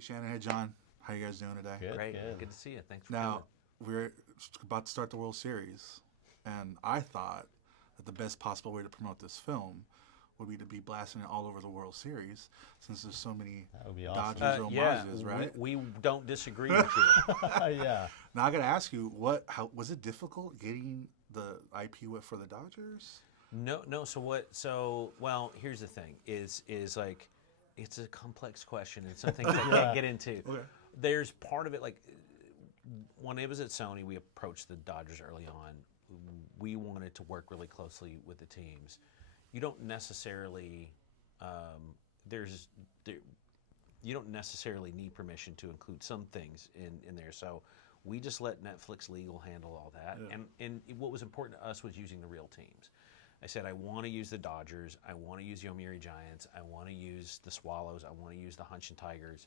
Hey Shannon, hey John, how you guys doing today? Good, Great. good. Good to see you. Thanks for Now we're about to start the World Series, and I thought that the best possible way to promote this film would be to be blasting it all over the World Series, since there's so many That would be awesome. Dodgers yeah, homages, right? we don't disagree with you. Yeah. Now I got to ask you, how was it difficult getting the IP for the Dodgers? No. Well, here's the thing: is like, it's a complex question and some things I can't get into. Okay. There's part of it like when it was at Sony, we approached the Dodgers early on. We wanted to work really closely with the teams. You don't necessarily you don't necessarily need permission to include some things in there. So we just let Netflix Legal handle all that. Yeah. And what was important to us was using the real teams. I said, I want to use the Dodgers. I want to use Yomiuri Giants. I want to use the Swallows. I want to use the Hanshin Tigers.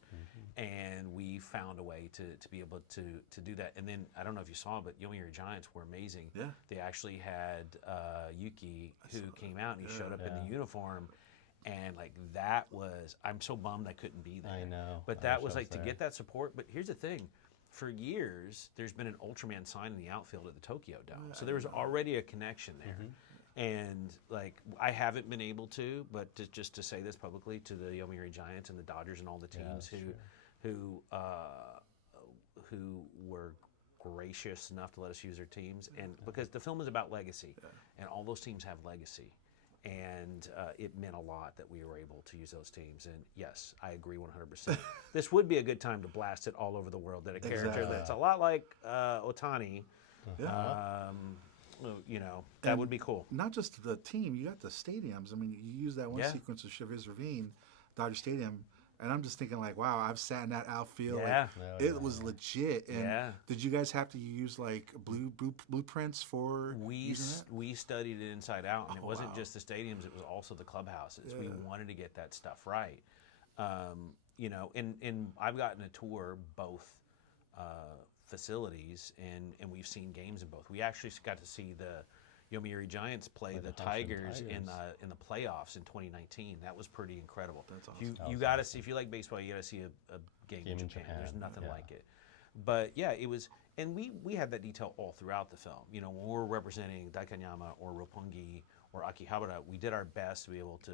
And we found a way to be able to do that. And then, I don't know if you saw, but Yomiuri Giants were amazing. Yeah. They actually had Yuki, who came out, and he showed up in the uniform. And like that was, I'm so bummed I couldn't be there. I know. But I that wish was I like to there. get that support. But here's the thing. For years, there's been an Ultraman sign in the outfield at the Tokyo Dome. So there was already a connection there. And like I haven't been able to, but just to say this publicly to the Yomiuri Giants and the Dodgers and all the teams who were gracious enough to let us use their teams, and because the film is about legacy, and all those teams have legacy, and it meant a lot that we were able to use those teams. And yes, I agree 100%. This would be a good time to blast it all over the world. That a character Exactly. that's a lot like Otani. Yeah. You know, that would be cool. Not just the team, you got the stadiums. I mean, you use that one Yeah. sequence of Chavez Ravine, Dodger Stadium, and I'm just thinking like, wow, I've sat in that outfield. Yeah. Like, it was legit. And did you guys have to use like blueprints for using it? We studied it inside out, and it wasn't wow. just the stadiums; it was also the clubhouses. We Yeah. wanted to get that stuff right. You know, and I've gotten to tour both facilities, and we've seen games in both. We actually got to see the Yomiuri Giants play the Hanshin Tigers in Tigers. the playoffs in 2019. That was pretty incredible. That's awesome. You got to see, if you like baseball, you got to see a game in Japan. There's nothing like it. But yeah, it was, and we had that detail all throughout the film. You know, when we're representing Daikanyama or Roppongi or Akihabara, we did our best to be able to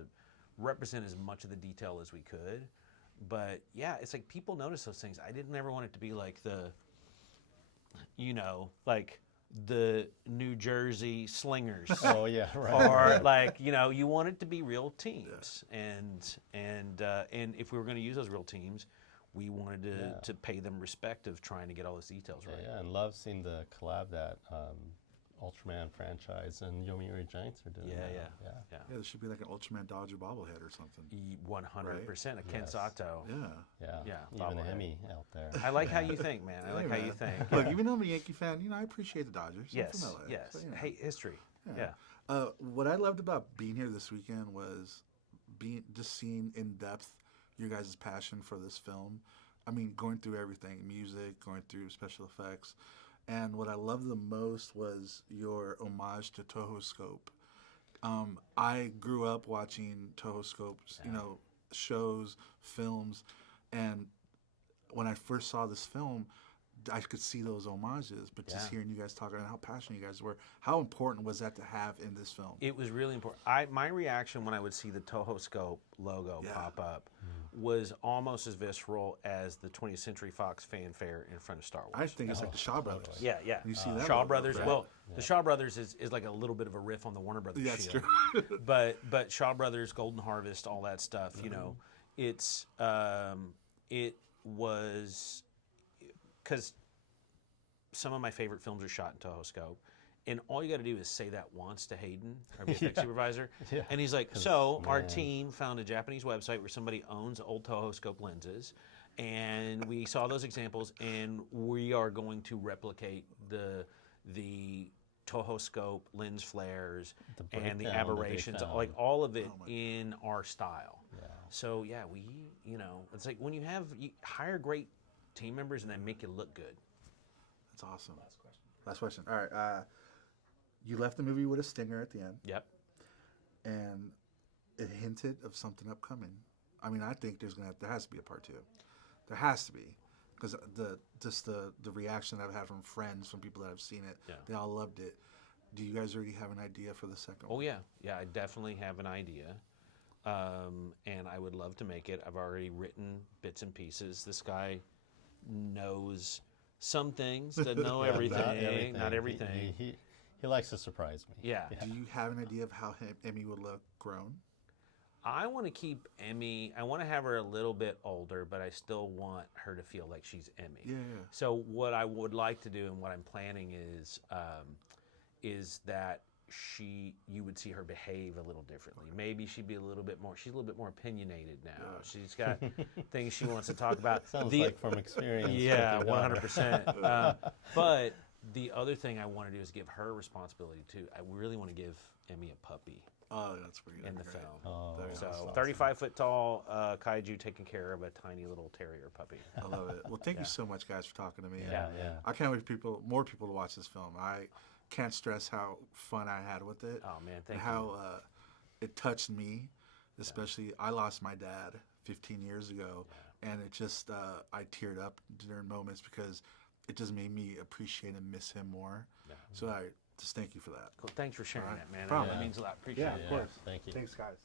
represent as much of the detail as we could. But yeah, it's like people notice those things. I didn't ever want it to be like like the New Jersey Slingers. Oh yeah, right. Or like, you want it to be real teams. And if we were going to use those real teams, we wanted to pay them respect of trying to get all those details right. Yeah, and love seeing the collab that Ultraman franchise and Yomiuri Giants are doing. Yeah. Yeah, there should be like an Ultraman Dodger bobblehead or something. 100%. A Ken Yes. Sato. Yeah. Even bobblehead. Emmy out there. I like how you think, man. I like how you think. Look, even though I'm a Yankee fan, I appreciate the Dodgers. I'm Yes, from LA, yes. so, Hey, history. Yeah. What I loved about being here this weekend was seeing in depth your guys' passion for this film. I mean, going through everything, music, going through special effects. And what I loved the most was your homage to Toho Scope. I grew up watching Toho Scope's, shows, films, and when I first saw this film, I could see those homages. But just hearing you guys talking and how passionate you guys were, how important was that to have in this film? It was really important. My reaction when I would see the Toho Scope logo pop up was almost as visceral as the 20th Century Fox fanfare in front of Star Wars. I think it's like the Shaw Brothers. Yeah. You see that Shaw logo, Brothers. right? The Shaw Brothers is like a little bit of a riff on the Warner Brothers Yeah, that's shield. true. but Shaw Brothers, Golden Harvest, all that stuff. It was because some of my favorite films are shot in Toho Scope. And all you got to do is say that once to Hayden, our VFX supervisor. Yeah. And he's like, so our team found a Japanese website where somebody owns old Toho Scope lenses. And we saw those examples, and we are going to replicate the Toho Scope lens flares and the breakdown that they aberrations, found. like all of it in our style. Yeah. So yeah, it's like when you hire great team members and they make you look good. That's awesome. Last question. All right. You left the movie with a stinger at the end. Yep. And it hinted of something upcoming. I mean, I think there has to be a part 2. There has to be, because the reaction I've had from friends, from people that have seen it, they all loved it. Do you guys already have an idea for the second one? Oh yeah, I definitely have an idea, and I would love to make it. I've already written bits and pieces. This guy knows some things, doesn't know everything, not everything. He likes to surprise me. Yeah. Do you have an idea of how Emmy would look grown? I want to keep Emmy. I want to have her a little bit older, but I still want her to feel like she's Emmy. Yeah. So what I would like to do, and what I'm planning is that you would see her behave a little differently. Maybe she'd be a little bit more. She's a little bit more opinionated now. Yeah. She's got things she wants to talk about. Sounds like from experience. Yeah, 100%. But the other thing I want to do is give her responsibility too. I really want to give Emmy a puppy. Oh, that's pretty in the great. film. Oh, So awesome. 35-foot tall kaiju taking care of a tiny little terrier puppy. I love it. Well, thank you so much, guys, for talking to me. Yeah. I can't wait for more people to watch this film. I can't stress how fun I had with it. Oh man, thank and you. how it touched me, especially. I lost my dad 15 years ago, and it just I teared up during moments because it just made me appreciate and miss him more. Yeah. So I just thank you for that. Cool. Thanks for sharing All right. that, man. Problem. That means a lot. Appreciate it. Of course. Thank you. Thanks, guys.